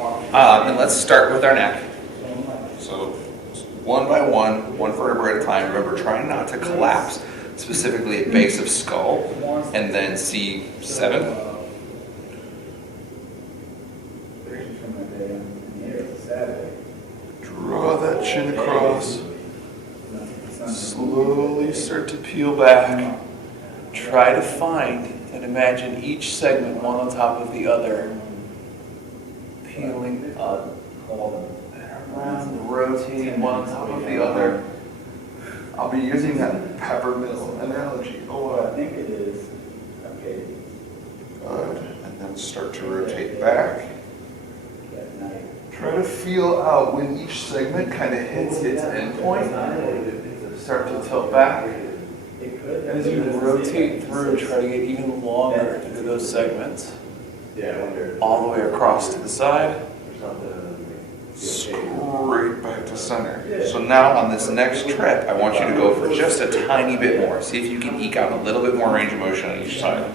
And let's start with our neck. So one by one vertebra at a time. Remember, trying not to collapse, specifically at base of skull, and then C7. Draw that chin across. Slowly start to peel back. Try to find and imagine each segment one on top of the other. Peeling up, around, rotating one on top of the other. I'll be using that pepper mill analogy a lot. I think it is. Okay. Good. And then start to rotate back. Try to feel out when each segment kind of hits its end point. Start to tilt back. As you rotate through, try to get even longer through those segments. All the way across to the side. Straight back to center. So now on this next trip, I want you to go for just a tiny bit more. See if you can eke out a little bit more range of motion on each side.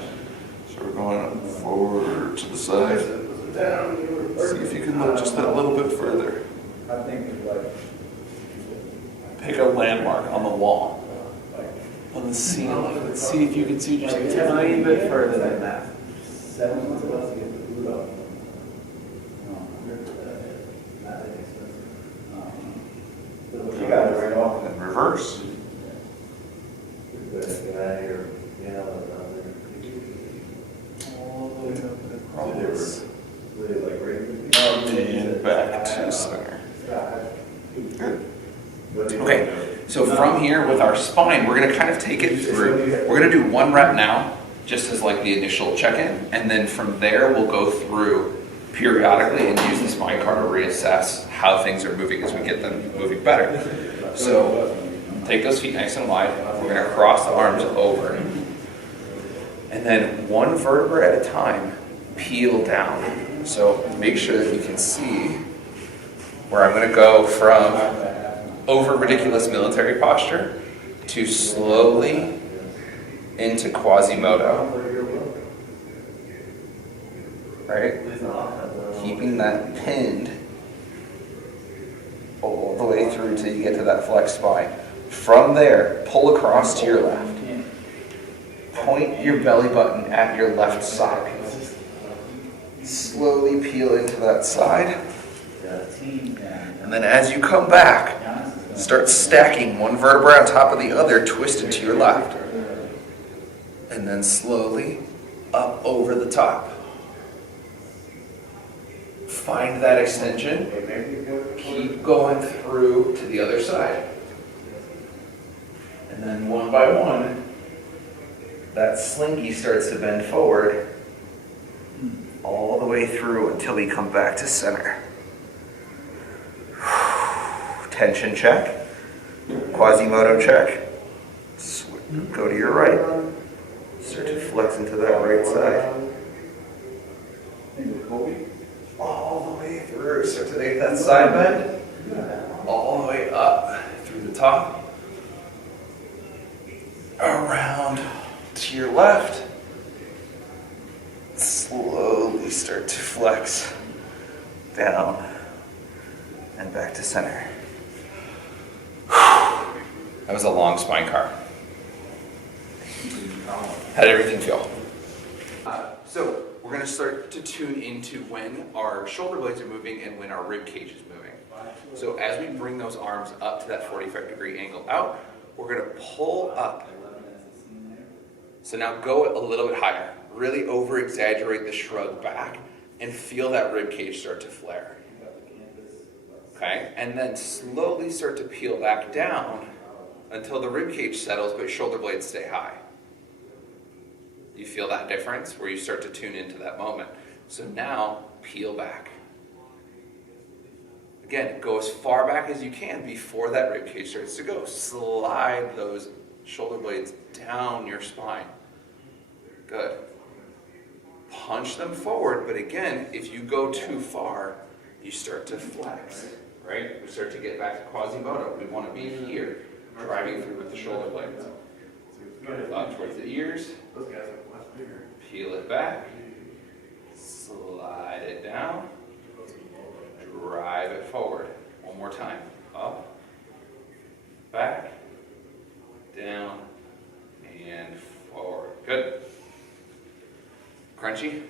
So we're going forward to the side. See if you can look just that little bit further. Pick a landmark on the wall, on the ceiling. Let's see if you can see just a tiny bit further than that. 7 months ago to get the boot up. You got it right off. And reverse. All the way up and across. And back to center. Good. Okay, so from here with our spine, we're going to kind of take it through. We're going to do 1 rep now, just as like the initial check-in, and then from there we'll go through periodically and use the spine car to reassess how things are moving as we get them moving better. So take those feet nice and wide. We're going to cross the arms over, and then 1 vertebra at a time, peel down. So make sure that you can see where I'm going to go from over ridiculous military posture to slowly into Quasimodo. Right? Keeping that pinned all the way through till you get to that flexed spine. From there, pull across to your left. Point your belly button at your left side. Slowly peel into that side. And then as you come back, start stacking 1 vertebra on top of the other, twisted to your left. And then slowly up over the top. Find that extension. Keep going through to the other side. And then 1 by 1, that slinky starts to bend forward all the way through until we come back to center. Tension check. Quasimodo check. Go to your right. Start to flex into that right side. All the way through. Start to make that side bend. All the way up through the top. Around to your left. Slowly start to flex down and back to center. That was a long spine car. How did everything feel? So we're going to start to tune into when our shoulder blades are moving and when our rib cage is moving. So as we bring those arms up to that 45-degree angle out, we're going to pull up. So now go a little bit higher. Really over-exaggerate the shrug back and feel that rib cage start to flare. Okay? And then slowly start to peel back down until the rib cage settles but shoulder blades stay high. You feel that difference where you start to tune into that moment. So now peel back. Again, go as far back as you can before that rib cage starts to go. Slide those shoulder blades down your spine. Good. Punch them forward, but again, if you go too far, you start to flex, right? We start to get back to Quasimodo. We want to be here, driving through with the shoulder blades. Up towards the ears. Peel it back. Slide it down. drive it forward. One more time. Up, back, down, and forward. Good. Crunchy?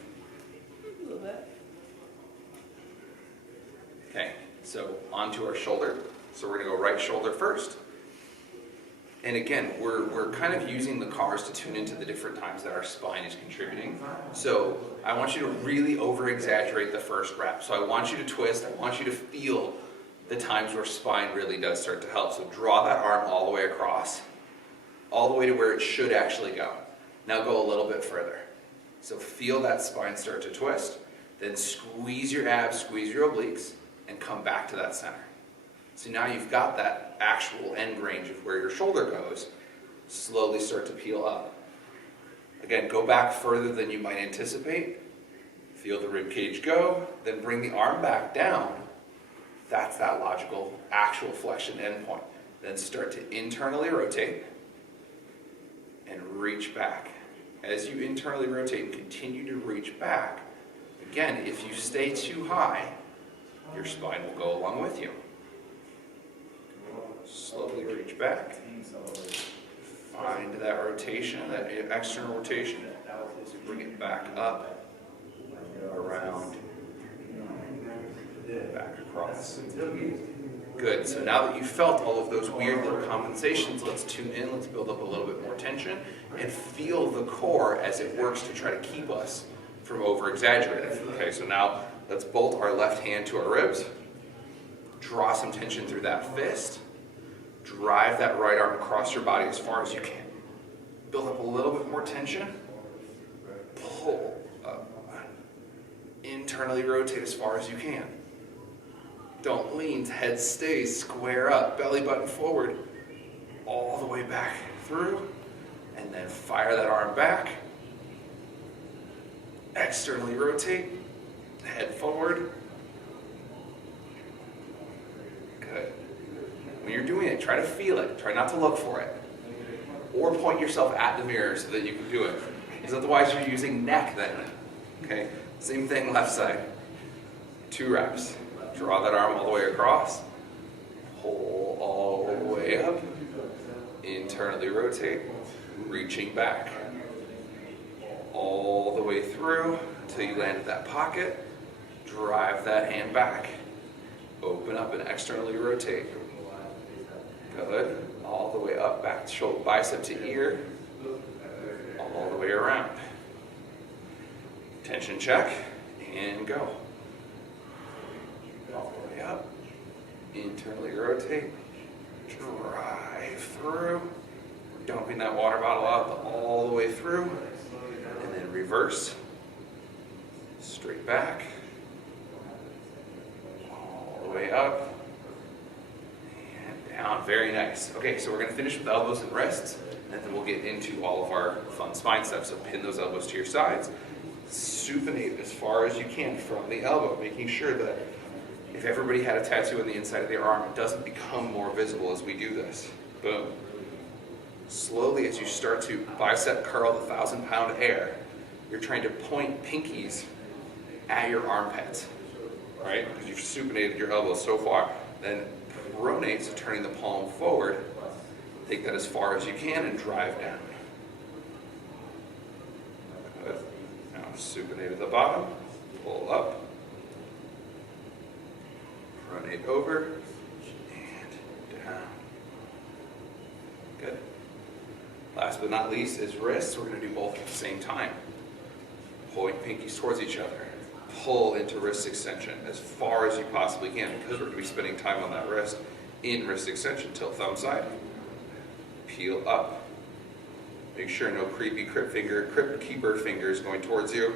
A little bit. Okay, so onto our shoulder. So we're gonna go right shoulder first. And again, we're kind of using the cars to tune into the different times that our spine is contributing. So I want you to really over-exaggerate the first rep. So I want you to twist, I want you to feel the times where spine really does start to help. So draw that arm all the way across, all the way to where it should actually go. Now go a little bit further. So feel that spine start to twist, then squeeze your abs, squeeze your obliques, and come back to that center. So now you've got that actual end range of where your shoulder goes. Slowly start to peel up. Again, go back further than you might anticipate. Feel the rib cage go, then bring the arm back down. That's that logical, actual flexion endpoint. Then start to internally rotate and reach back. As you internally rotate and continue to reach back, again, if you stay too high, your spine will go along with you. Slowly reach back. Find that rotation, that external rotation. So bring it back up, around, back across. Good. So now that you've felt all of those weird little compensations, let's tune in, let's build up a little bit more tension, and feel the core as it works to try to keep us from over-exaggerating. Okay, so now let's bolt our left hand to our ribs, draw some tension through that fist, drive that right arm across your body as far as you can. Build up a little bit more tension, pull up, internally rotate as far as you can. Don't lean, head stays, square up, belly button forward, all the way back through, and then fire that arm back. Externally rotate, head forward. Good. When you're doing it, try to feel it. Try not to look for it. Or point yourself at the mirror so that you can do it. Because otherwise you're using neck then. Okay? Same thing left side. 2 reps. Draw that arm all the way across. Pull all the way up. Internally rotate. Reaching back. All the way through until you land at that pocket. Drive that hand back. Open up and externally rotate. Good. All the way up, back, shoulder, bicep to ear. All the way around. Tension check and go. All the way up. Internally rotate. Drive through. Dumping that water bottle out all the way through. And then reverse. Straight back. All the way up. And down. Very nice. Okay, so we're going to finish with elbows and wrists. And then we'll get into all of our fun spine stuff. So pin those elbows to your sides. Supinate as far as you can from the elbow, making sure that if everybody had a tattoo on the inside of their arm, it doesn't become more visible as we do this. Boom. Slowly, as you start to bicep curl the 1,000-pound air, you're trying to point pinkies at your armpits, right? Because you've supinated your elbows so far. Then pronate, so turning the palm forward. Take that as far as you can and drive down. Good. Now supinate at the bottom, pull up, pronate over, and down. Good. Last but not least is wrists. We're going to do both at the same time. Point pinkies towards each other. Pull into wrist extension as far as you possibly can, because we're going to be spending time on that wrist in wrist extension. Tilt thumb side. Peel up. Make sure no creepy crypt keeper fingers going towards you.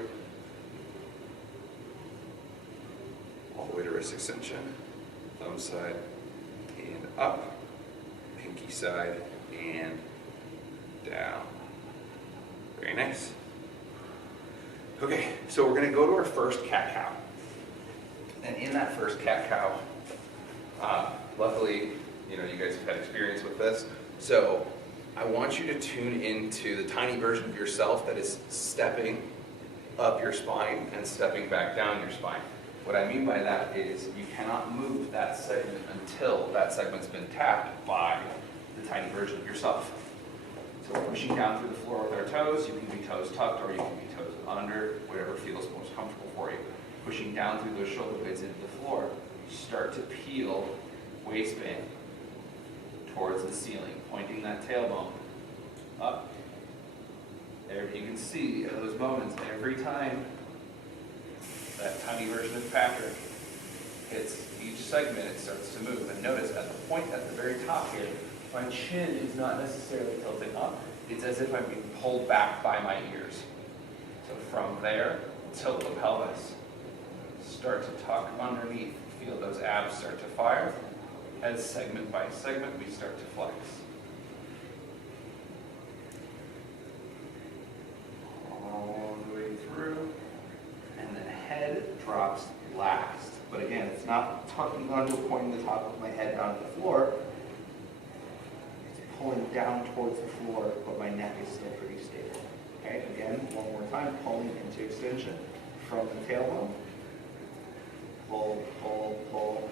All the way to wrist extension. Thumb side and up. Pinky side and down. Very nice. Okay, so we're going to go to our first cat-cow. And in that first cat-cow, luckily, you guys have had experience with this. So I want you to tune into the tiny version of yourself that is stepping up your spine and stepping back down your spine. What I mean by that is you cannot move that segment until that segment's been tapped by the tiny version of yourself. So we're pushing down through the floor with our toes. You can be toes tucked or you can be toes under, whatever feels most comfortable for you. Pushing down through those shoulder blades into the floor, start to peel waistband towards the ceiling, pointing that tailbone up. There you can see at those moments, every time that tiny version of Patrick hits each segment, it starts to move. And notice at the point at the very top here, my chin is not necessarily tilting up. It's as if I'm being pulled back by my ears. So from there, tilt the pelvis. Start to tuck underneath. Feel those abs start to fire. As segment by segment, we start to flex. All the way through. And then head drops last. But again, it's not tucking onto a point in the top of my head down to the floor. It's pulling down towards the floor, but my neck is still pretty stable. Okay, again, one more time, pulling into extension from the tailbone. Pull, pull, pull.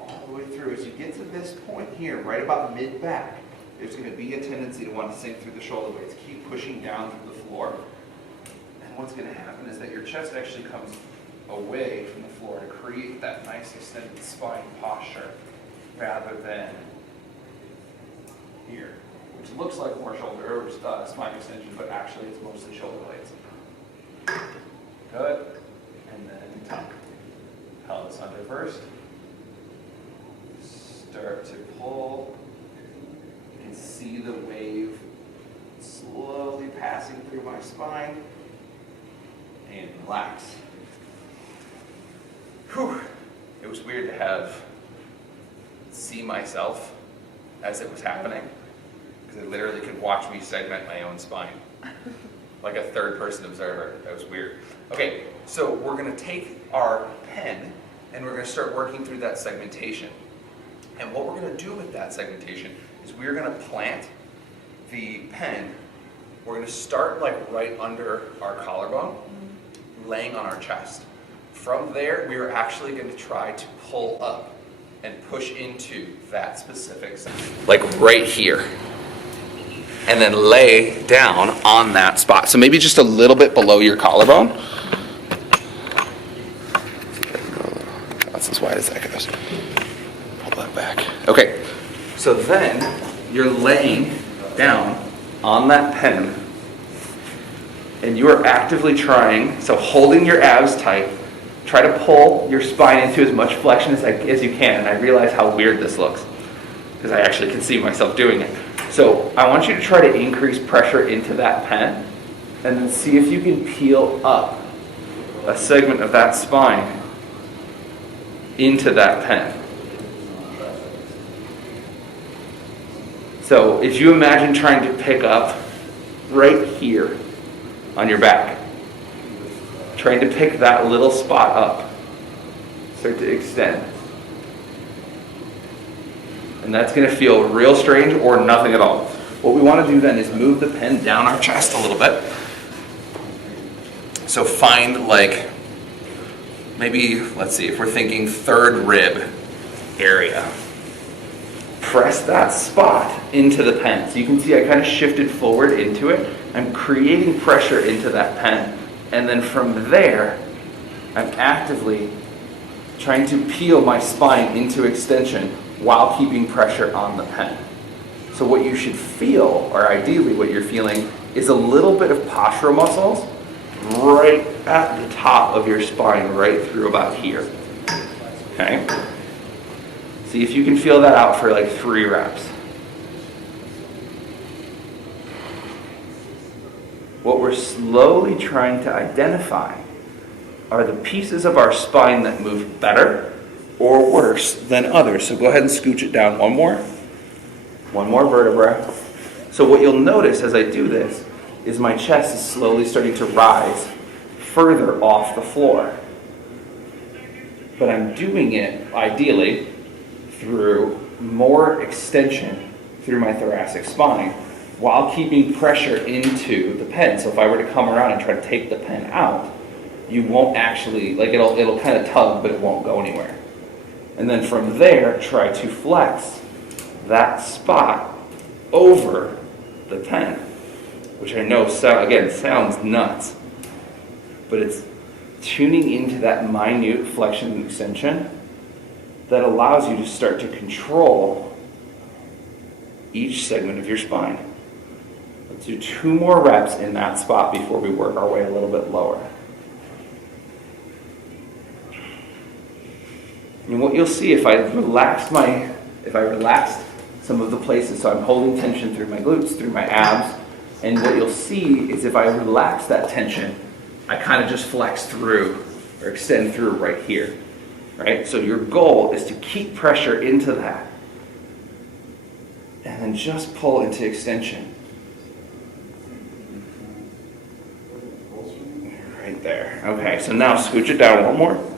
All the way through. As you get to this point here, right about mid-back, there's going to be a tendency to want to sink through the shoulder blades. Keep pushing down through the floor. And what's going to happen is that your chest actually comes away from the floor to create that nice extended spine posture rather than here, which looks like more shoulder or spine extension, but actually it's mostly shoulder blades. Good. And then tuck. Pelvis under first. Start to pull. You can see the wave slowly passing through my spine. And relax. Whew. It was weird to see myself as it was happening, because I literally could watch me segment my own spine like a third-person observer. That was weird. Okay, so we're going to take our pen and we're going to start working through that segmentation. And what we're going to do with that segmentation is we're going to plant the pen. We're going to start like right under our collarbone, laying on our chest. From there, we are actually going to try to pull up and push into that specific segment. Like right here. And then lay down on that spot. So maybe just a little bit below your collarbone. That's as wide as that goes. Pull that back. Okay, so then you're laying down on that pen and you are actively trying, so holding your abs tight, try to pull your spine into as much flexion as you can. And I realize how weird this looks because I actually can see myself doing it. So I want you to try to increase pressure into that pen and then see if you can peel up a segment of that spine into that pen. So if you imagine trying to pick up right here on your back, trying to pick that little spot up, start to extend. And that's going to feel real strange or nothing at all. What we want to do then is move the pen down our chest a little bit. So find like, maybe, let's see, if we're thinking third rib area. Press that spot into the pen. So you can see I kind of shifted forward into it. I'm creating pressure into that pen. And then from there, I'm actively trying to peel my spine into extension while keeping pressure on the pen. So what you should feel, or ideally what you're feeling, is a little bit of postural muscles right at the top of your spine, right through about here. Okay? See if you can feel that out for like 3 reps. What we're slowly trying to identify are the pieces of our spine that move better or worse than others. So go ahead and scooch it down one more vertebra. So what you'll notice as I do this is my chest is slowly starting to rise further off the floor. But I'm doing it ideally through more extension through my thoracic spine while keeping pressure into the pen. So if I were to come around and try to take the pen out, you won't actually, like it'll kind of tug, but it won't go anywhere. And then from there, try to flex that spot over the pen, which I know, again, sounds nuts, but it's tuning into that minute flexion and extension that allows you to start to control each segment of your spine. Let's do 2 more reps in that spot before we work our way a little bit lower. And what you'll see if I relaxed some of the places, so I'm holding tension through my glutes, through my abs, and what you'll see is if I relax that tension, I kind of just flex through or extend through right here, right? So your goal is to keep pressure into that and then just pull into extension. Right there. Okay, so now scooch it down one more.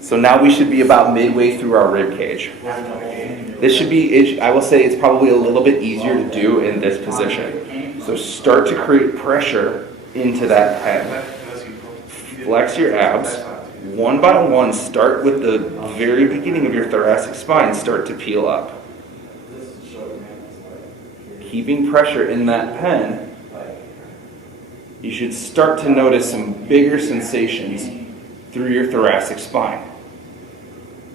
So now we should be about midway through our rib cage. This should be, I will say it's probably a little bit easier to do in this position. So start to create pressure into that pen. Flex your abs. One by one, start with the very beginning of your thoracic spine, start to peel up. Keeping pressure in that pen, you should start to notice some bigger sensations through your thoracic spine.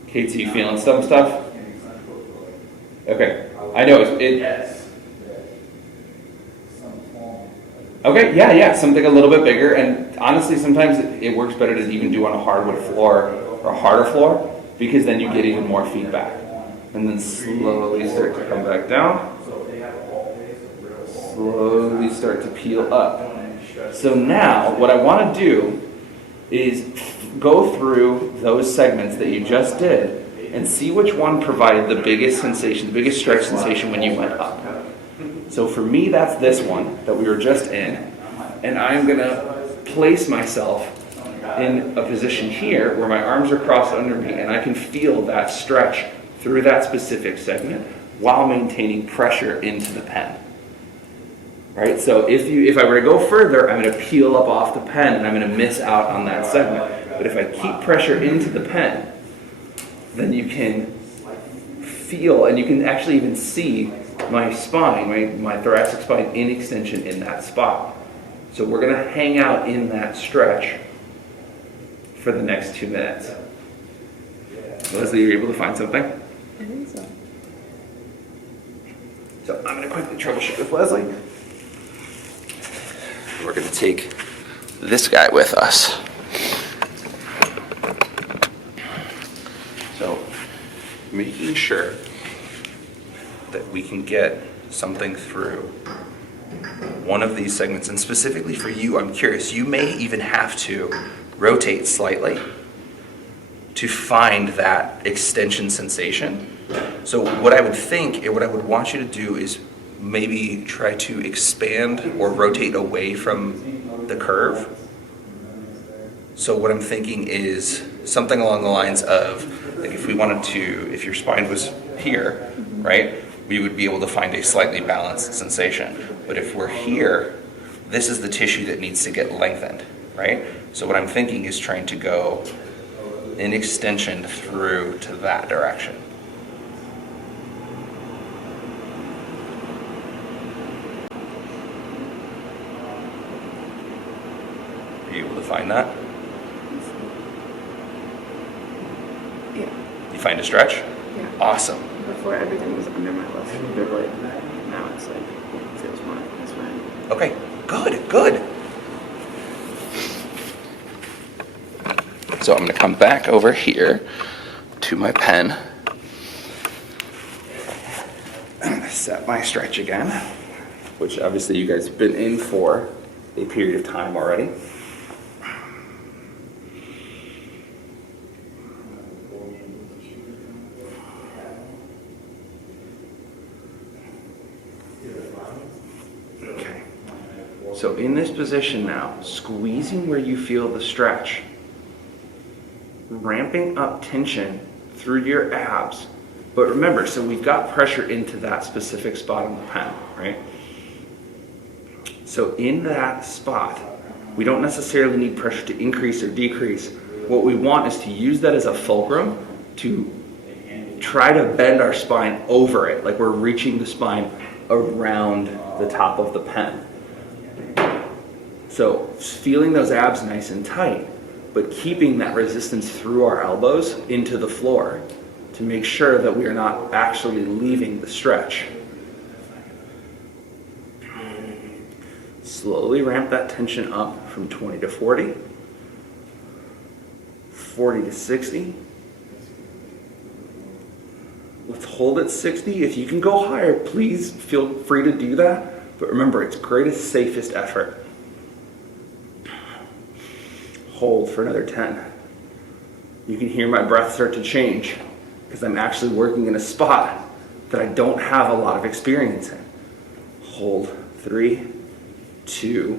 Kate, so you feeling some stuff? Okay, I know okay, yeah, something a little bit bigger, and honestly, sometimes it works better to even do on a hardwood floor or a harder floor, because then you get even more feedback. And then slowly start to come back down. Slowly start to peel up. So now, what I want to do is go through those segments that you just did and see which one provided the biggest sensation, the biggest stretch sensation when you went up. So for me, that's this one that we were just in. And I'm going to place myself in a position here where my arms are crossed under me and I can feel that stretch through that specific segment while maintaining pressure into the pen. Right? So if I were to go further, I'm going to peel up off the pen and I'm going to miss out on that segment. But if I keep pressure into the pen, then you can feel and you can actually even see my spine, my thoracic spine in extension in that spot. So we're going to hang out in that stretch for the next 2 minutes. Leslie, are you able to find something? I think so. So I'm going to quickly troubleshoot with Leslie. We're going to take this guy with us. So, making sure that we can get something through one of these segments. And specifically for you, I'm curious, you may even have to rotate slightly to find that extension sensation. So what I would think, and what I would want you to do is maybe try to expand or rotate away from the curve. So what I'm thinking is something along the lines of, like if we wanted to, if your spine was here, right, we would be able to find a slightly balanced sensation. But if we're here, this is the tissue that needs to get lengthened, right? So what I'm thinking is trying to go in extension through to that direction. Are you able to find that? Yeah. You find a stretch? Yeah. Awesome. Before everything was under my left rib blade. Now it's like, it feels more. It's fine. Okay, good. So I'm going to come back over here to my pen. I'm going to set my stretch again, which obviously you guys have been in for a period of time already. Okay. So in this position now, squeezing where you feel the stretch, ramping up tension through your abs. But remember, so we've got pressure into that specific spot on the pen, right? So in that spot, We don't necessarily need pressure to increase or decrease. What we want is to use that as a fulcrum to try to bend our spine over it, like we're reaching the spine around the top of the pen. So feeling those abs nice and tight, but keeping that resistance through our elbows into the floor to make sure that we are not actually leaving the stretch. Slowly ramp that tension up from 20 to 40, 40 to 60. Let's hold at 60. If you can go higher, please feel free to do that. But remember, it's greatest, safest effort. Hold for another 10. You can hear my breath start to change because I'm actually working in a spot that I don't have a lot of experience in. Hold. 3, 2,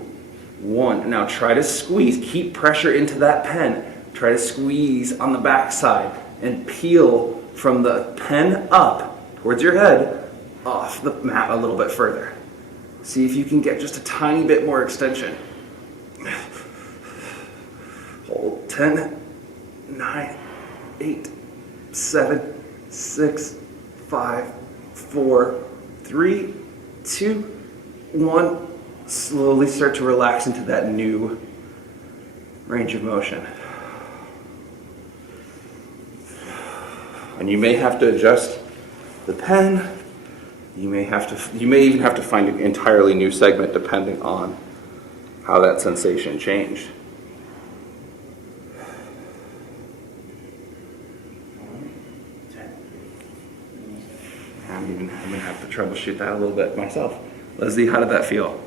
1. Now try to squeeze. Keep pressure into that pen. Try to squeeze on the back side and peel from the pen up towards your head, off the mat a little bit further. See if you can get just a tiny bit more extension. Hold. 10, 9, 8, 7, 6, 5, 4, 3, 2, 1. Slowly start to relax into that new range of motion. And you may have to adjust the pen. You may even have to find an entirely new segment depending on how that sensation changed. I'm gonna have to troubleshoot that a little bit myself. Leslie, how did that feel?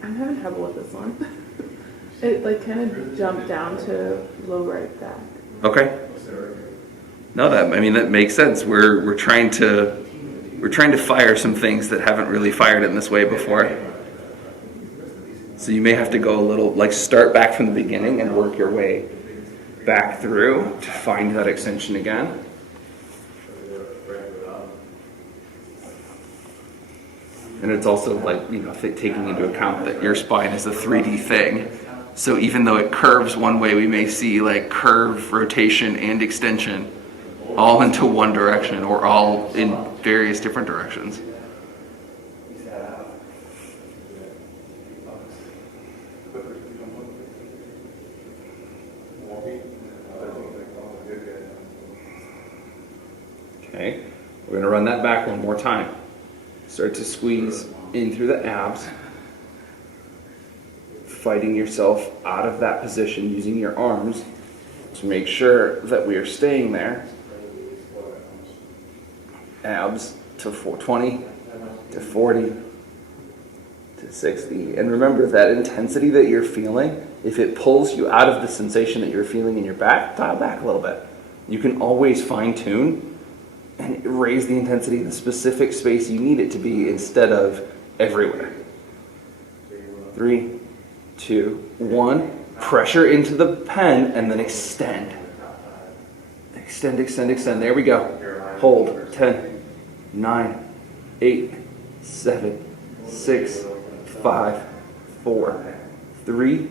I'm having trouble with this one. It like kind of jumped down to low right back. Okay. No, that makes sense. We're trying to fire some things that haven't really fired in this way before. So you may have to go a little, like start back from the beginning and work your way back through to find that extension again. And it's also like, taking into account that your spine is a 3D thing. So even though it curves one way, we may see like curve, rotation, and extension all into one direction or all in various different directions. Okay, we're going to run that back one more time. Start to squeeze in through the abs, fighting yourself out of that position using your arms to make sure that we are staying there. Abs to 420, to 40, to 60. And remember that intensity that you're feeling, if it pulls you out of the sensation that you're feeling in your back, dial back a little bit. You can always fine tune and raise the intensity in the specific space you need it to be instead of everywhere. 3, 2, 1. Pressure into the pen and then extend. Extend, extend, extend. There we go. Hold. 10, 9, 8, 7, 6, 5, 4, 3,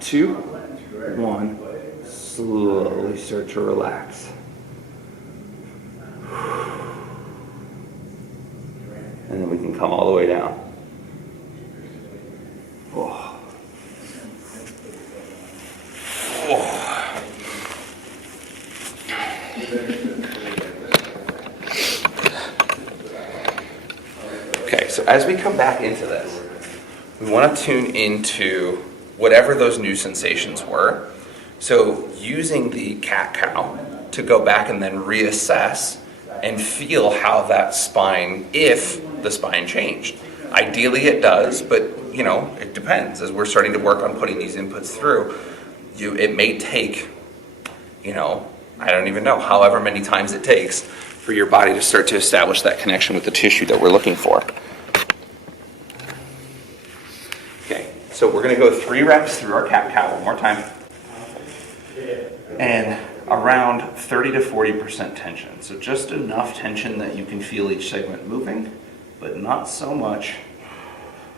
2, 1. Slowly start to relax. And then we can come all the way down. Oh. Oh. Okay, so as we come back into this, we want to tune into whatever those new sensations were. So using the cat-cow to go back and then reassess and feel how that spine, if the spine changed. Ideally it does, but it depends. As we're starting to work on putting these inputs through, it may take, I don't even know, however many times it takes for your body to start to establish that connection with the tissue that we're looking for. Okay, so we're going to go 3 reps through our cat-cow one more time. And around 30 to 40% tension. So just enough tension that you can feel each segment moving, but not so much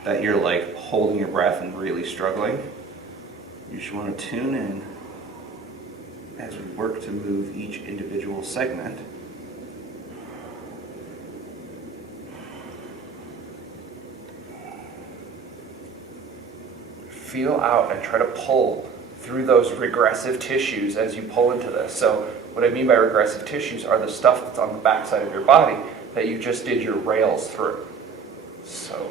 that you're like holding your breath and really struggling. You just want to tune in as we work to move each individual segment. Feel out and try to pull through those regressive tissues as you pull into this. So what I mean by regressive tissues are the stuff that's on the backside of your body that you just did your rails through. So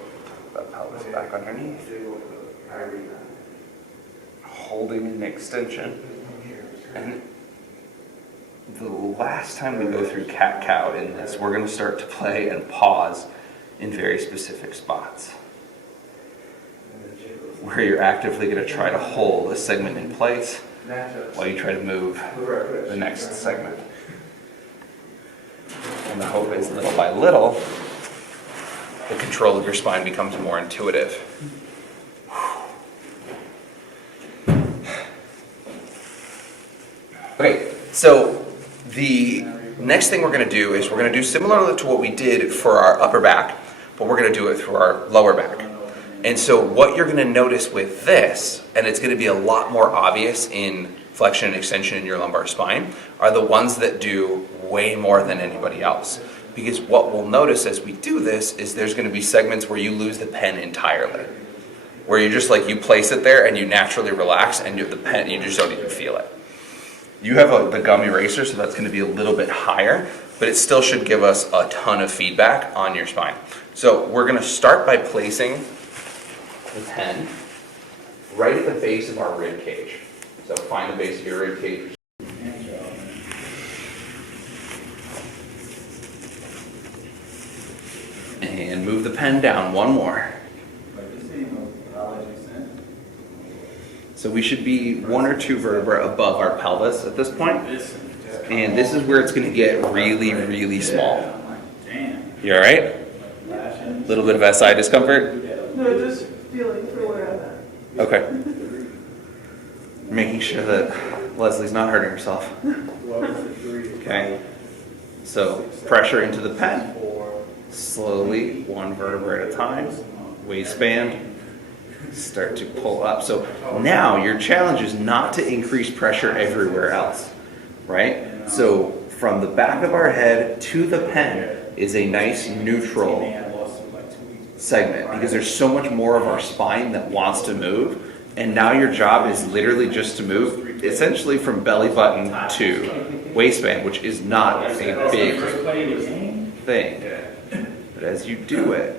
that pelvis back underneath. Holding an extension. And the last time we go through cat-cow in this, we're going to start to play and pause in very specific spots, where you're actively going to try to hold a segment in place while you try to move the next segment. And the hope is little by little, the control of your spine becomes more intuitive. Okay, so the next thing we're going to do is we're going to do similar to what we did for our upper back, but we're going to do it for our lower back. And so what you're going to notice with this, and it's going to be a lot more obvious in flexion and extension in your lumbar spine, are the ones that do way more than anybody else. Because what we'll notice as we do this is there's going to be segments where you lose the pen entirely. Where you're just like, you place it there and you naturally relax and the pen, you just don't even feel it. You have the gum eraser, so that's going to be a little bit higher, but it still should give us a ton of feedback on your spine. So we're going to start by placing the pen right at the base of our rib cage. So find the base of your rib cage. And move the pen down one more. So we should be 1 or 2 vertebrae above our pelvis at this point. And this is where it's going to get really, really small. You all right? A little bit of SI discomfort? No, just feeling for where I'm at. Okay. Making sure that Leslie's not hurting herself. Okay. So pressure into the pen. Slowly, 1 vertebra at a time. Waistband. Start to pull up. So now your challenge is not to increase pressure everywhere else, right? So from the back of our head to the pen is a nice neutral segment because there's so much more of our spine that wants to move. And now your job is literally just to move essentially from belly button to waistband, which is not a big thing. But as you do it,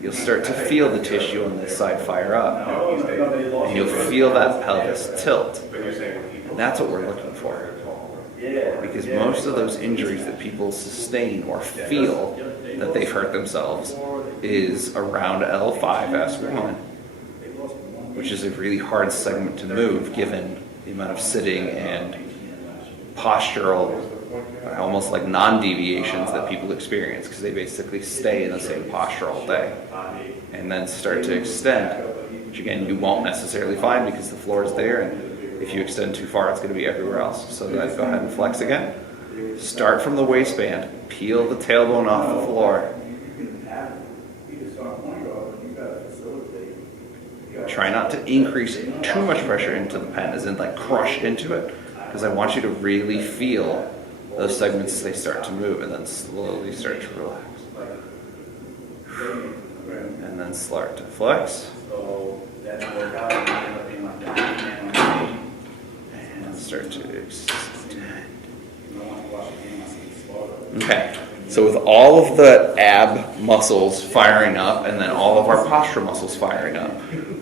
you'll start to feel the tissue on this side fire up. And you'll feel that pelvis tilt. And that's what we're looking for. Because most of those injuries that people sustain or feel that they've hurt themselves is around L5, S1, which is a really hard segment to move given the amount of sitting and postural, almost like non-deviations that people experience because they basically stay in the same posture all day and then start to extend, which again you won't necessarily find because the floor is there, and if you extend too far it's going to be everywhere else. So then go ahead and flex again. Start from the waistband, peel the tailbone off the floor. Try not to increase too much pressure into the pen, as in like crush into it, because I want you to really feel those segments as they start to move, and then slowly start to relax. And then start to flex. And start to extend. Okay, so with all of the ab muscles firing up, and then all of our posture muscles firing up,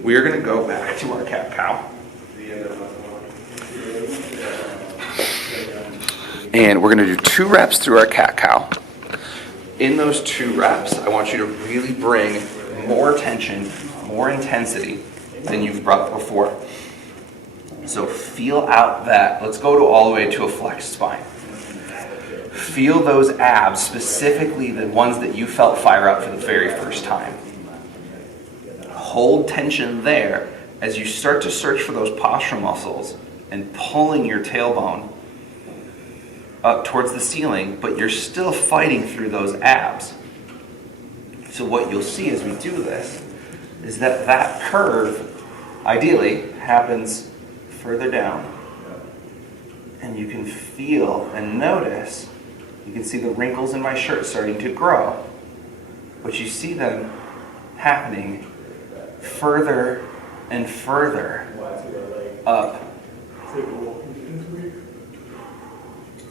we are going to go back to our cat-cow. And we're going to do 2 reps through our cat-cow. In those 2 reps, I want you to really bring more tension, more intensity than you've brought before. So feel out that, let's go to all the way to a flexed spine. Feel those abs, specifically the ones that you felt fire up for the very first time. Hold tension there as you start to search for those posture muscles and pulling your tailbone up towards the ceiling, but you're still fighting through those abs. So what you'll see as we do this is that that curve, ideally, happens further down. And you can feel and notice, you can see the wrinkles in my shirt starting to grow. But you see them happening further and further up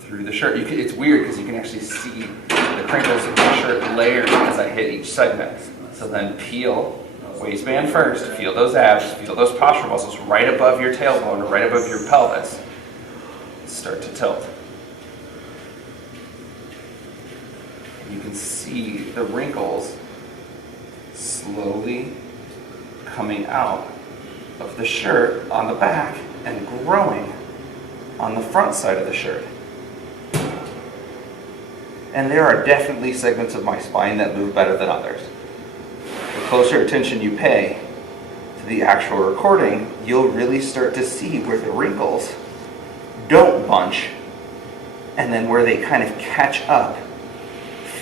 through the shirt. It's weird because you can actually see the crinkles in my shirt layered as I hit each segment. So then peel waistband first, feel those abs, feel those posture muscles right above your tailbone, right above your pelvis. Start to tilt. You can see the wrinkles slowly coming out of the shirt on the back and growing on the front side of the shirt. And there are definitely segments of my spine that move better than others. The closer attention you pay to the actual recording, you'll really start to see where the wrinkles don't bunch, and then where they kind of catch up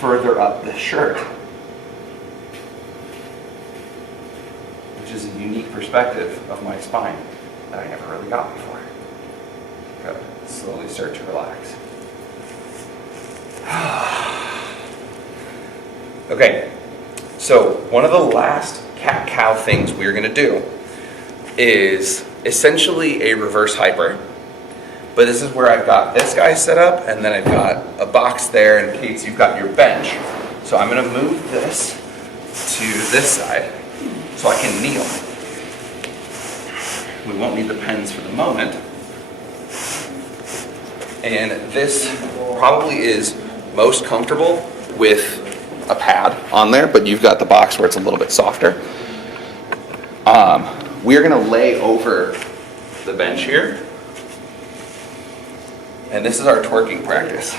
further up the shirt. Which is a unique perspective of my spine that I never really got before. Good. Slowly start to relax. Okay, so one of the last cat-cow things we're going to do is essentially a reverse hyper. But this is where I've got this guy set up, and then I've got a box there in case you've got your bench. So I'm going to move this to this side so I can kneel. We won't need the pens for the moment. And this probably is most comfortable with a pad on there, but you've got the box where it's a little bit softer. We're going to lay over the bench here. And this is our twerking practice.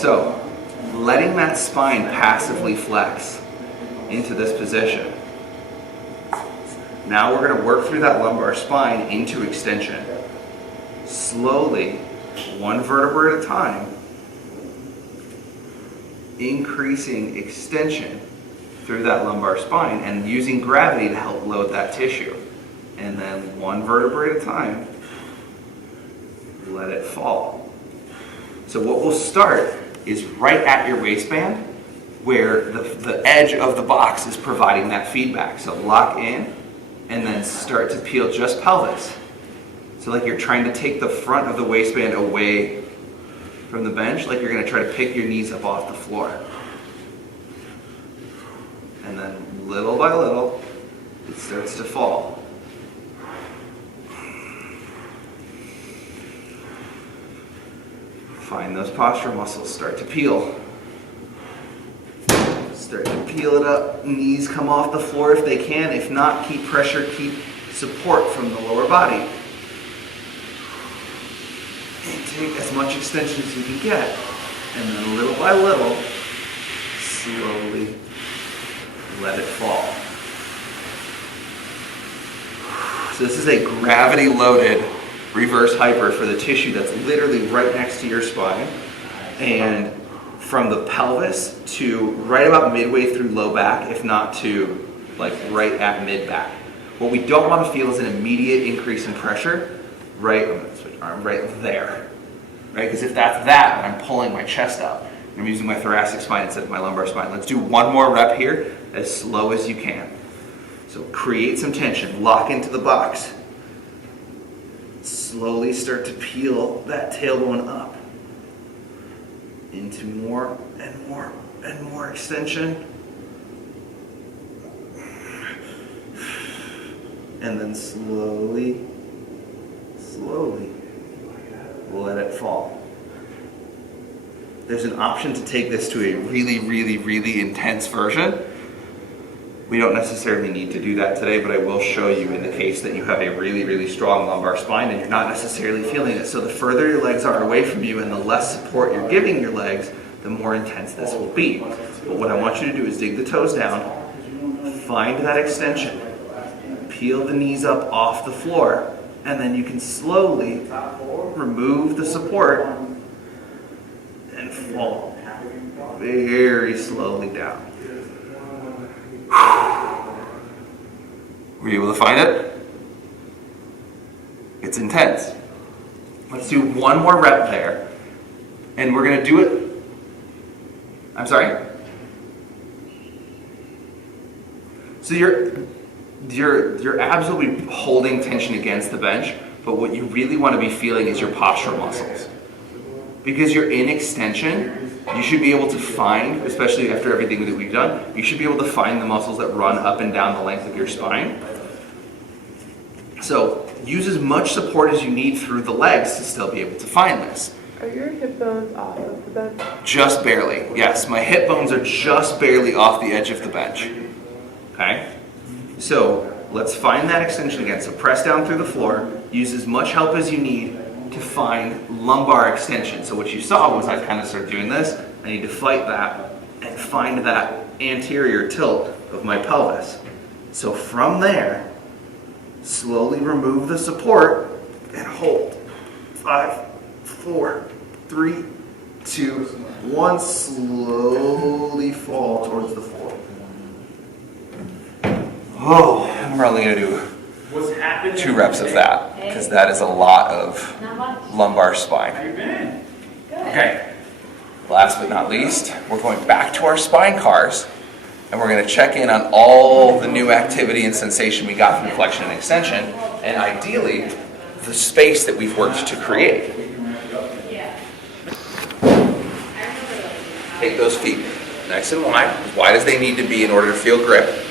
So, letting that spine passively flex into this position. Now we're going to work through that lumbar spine into extension. Slowly, one vertebra at a time, increasing extension through that lumbar spine and using gravity to help load that tissue. And then one vertebra at a time, let it fall. So what we'll start is right at your waistband where the edge of the box is providing that feedback. So lock in and then start to peel just pelvis. So like you're trying to take the front of the waistband away from the bench, like you're going to try to pick your knees up off the floor. And then little by little, it starts to fall. Find those posture muscles start to peel. Start to peel it up. Knees come off the floor if they can. If not, keep pressure, keep support from the lower body. And take as much extension as you can get. And then little by little, slowly let it fall. So this is a gravity-loaded reverse hyper for the tissue that's literally right next to your spine. And from the pelvis to right about midway through low back, if not to like right at mid back. What we don't want to feel is an immediate increase in pressure right, I'm going to switch arm, right there. Right? Because if that's that, I'm pulling my chest up. I'm using my thoracic spine instead of my lumbar spine. Let's do one more rep here as slow as you can. So create some tension, lock into the box. Slowly start to peel that tailbone up into more and more and more extension. And then slowly, slowly let it fall. There's an option to take this to a really, really, really intense version. We don't necessarily need to do that today, but I will show you in the case that you have a really, really strong lumbar spine and you're not necessarily feeling it. So the further your legs are away from you and the less support you're giving your legs, the more intense this will be. But what I want you to do is dig the toes down, find that extension, peel the knees up off the floor, and then you can slowly remove the support and fall very slowly down. Were you able to find it? It's intense. Let's do one more rep there. And we're gonna do it. I'm sorry? So your abs will be holding tension against the bench, but what you really want to be feeling is your postural muscles. Because you're in extension, you should be able to find, especially after everything that we've done, you should be able to find the muscles that run up and down the length of your spine. So use as much support as you need through the legs to still be able to find this. Are your hip bones off of the bench? Just barely, yes. My hip bones are just barely off the edge of the bench. Okay? So let's find that extension again. So press down through the floor. Use as much help as you need to find lumbar extension. So what you saw was I kind of started doing this. I need to fight that and find that anterior tilt of my pelvis. So from there, slowly remove the support and hold. 5, 4, 3, 2, 1. Slowly fall towards the floor. Oh, we're only going to do 2 reps of that because that is a lot of lumbar spine. Okay, last but not least, we're going back to our spine cars and we're going to check in on all the new activity and sensation we got from flexion and extension, and ideally the space that we've worked to create. Take those feet nice and wide as they need to be in order to feel grip.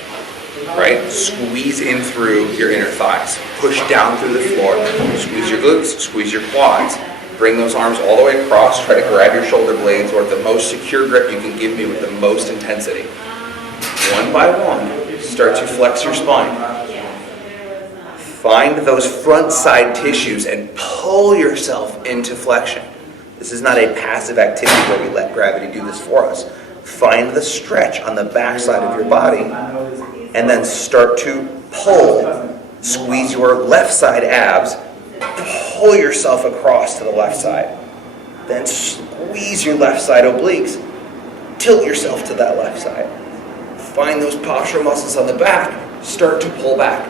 Right? Squeeze in through your inner thighs. Push down through the floor. Squeeze your glutes, squeeze your quads. Bring those arms all the way across. Try to grab your shoulder blades or the most secure grip you can give me with the most intensity. One by one, start to flex your spine. Find those front side tissues and pull yourself into flexion. This is not a passive activity where we let gravity do this for us. Find the stretch on the back side of your body and then start to pull. Squeeze your left side abs, pull yourself across to the left side. Then squeeze your left side obliques, tilt yourself to that left side. Find those postural muscles on the back, start to pull back.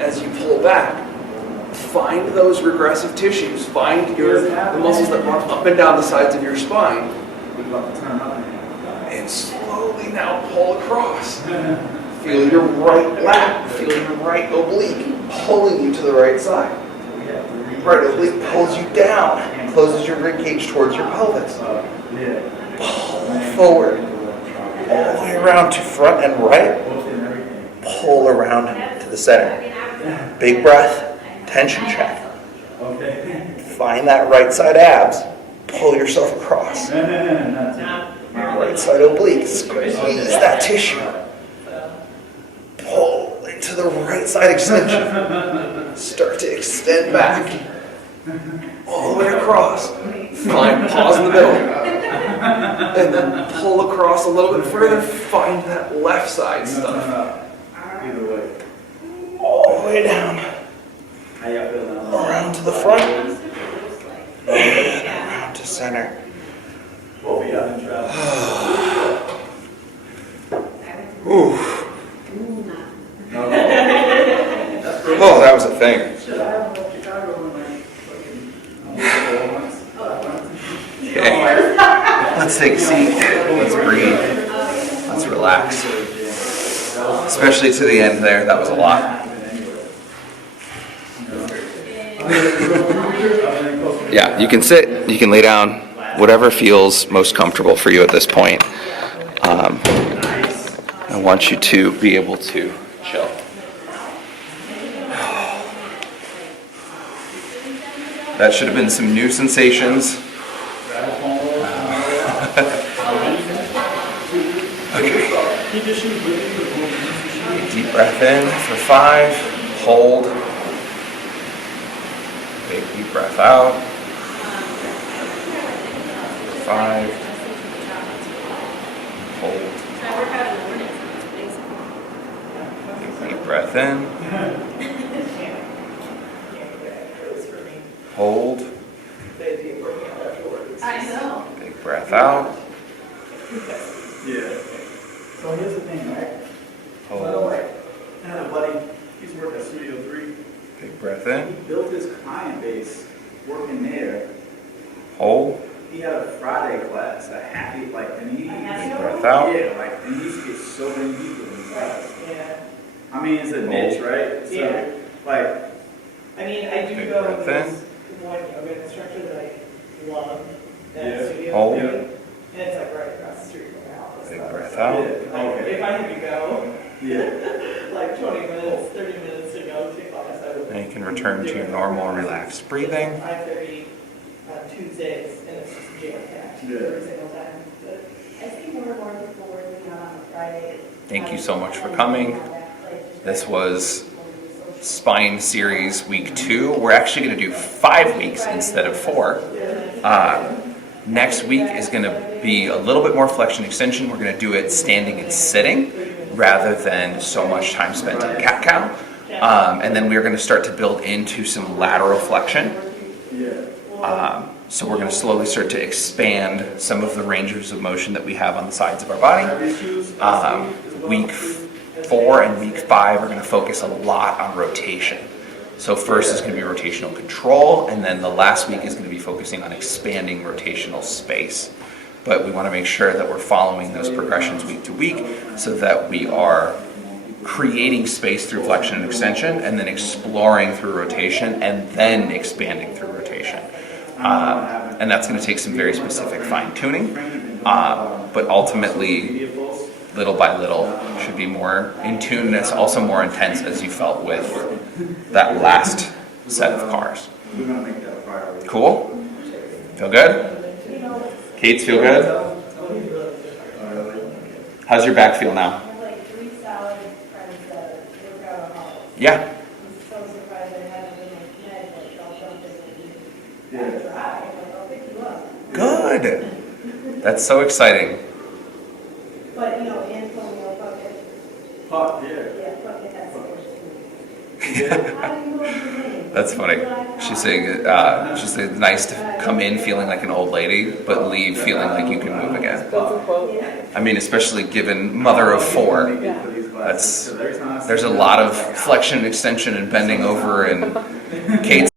As you pull back, find those regressive tissues. Find the muscles that run up and down the sides of your spine. And slowly now pull across. Feel your right lat, feel your right oblique pulling you to the right side. Right oblique pulls you down, closes your rib cage towards your pelvis. Pull forward, all the way around to front and right. Pull around to the center. Big breath, tension check. Find that right side abs. Pull yourself across. Right side oblique. Squeeze that tissue. Pull into the right side extension. Start to extend back. All the way across. Find pause in the middle. And then pull across a little bit further. Find that left side stuff. All the way down. Around to the front. And around to center. Ooh. Oh, that was a thing. Okay. Let's take a seat. Let's breathe. Let's relax. Especially to the end there, that was a lot. Yeah, you can sit, you can lay down, whatever feels most comfortable for you at this point. I want you to be able to chill. That should have been some new sensations. Okay. Deep breath in for 5. Hold. Big deep breath out. 5. Hold. Deep breath in. Hold. Big breath out. Yeah. So here's the thing, right? Hold. I had a buddy Big breath He in. built his client base working there. Hold. He had a Friday class, a happy, like, and he, Big breath out. yeah, like, and he used to get so many people in his class. Yeah, I mean, it's a niche, right? So, Yeah. like, I mean, I do Big go breath with in. this one yoga instructor that I love, Yeah. that studio. Hold. And it's like right across the street from my house. Big so- breath yeah, out. Like, okay. if I had to go, Yeah. like 20 minutes, 30 minutes to go to class, I would. Then you can return to your normal, relaxed breathing. 5:30 on Tuesdays, and it's just jam-packed Yeah. every single time. But I see more and more people working out on Friday. Thank you so much for coming. This was Spine Series Week 2. We're actually going to do 5 weeks instead of 4. Next week is going to be a little bit more flexion extension. We're going to do it standing and sitting rather than so much time spent in cat-cow. And then we're going to start to build into some lateral flexion. So we're going to slowly start to expand some of the ranges of motion that we have on the sides of our body. Week 4 and week 5 are going to focus a lot on rotation. So first is going to be rotational control, and then the last week is going to be focusing on expanding rotational space. But we want to make sure that we're following those progressions week to week so that we are creating space through flexion and extension, and then exploring through rotation, and then expanding through rotation. And that's going to take some very specific fine-tuning, but ultimately, little by little, should be more in tune, and it's also more intense as you felt with that last set of cars. We're gonna make that a priority. Cool? Feel good? Kate's feel good? How's your back feel now? I have like 3 solid friends that work out a house. Yeah. I'm so surprised I haven't been like med, like all jumped in and Yeah. try. I'm like, I'll pick you up. Good. That's so exciting. But you know, Antonio, fuck it. Puck, yeah. Yeah, fuck it, that's the worst thing. Yeah. How do you know his name? That's funny. She's saying it's nice to come in feeling like an old lady, but leave feeling like you can move again. That's a quote. I mean, especially given mother of 4. There's a lot of flexion, extension, and bending over, and Kate's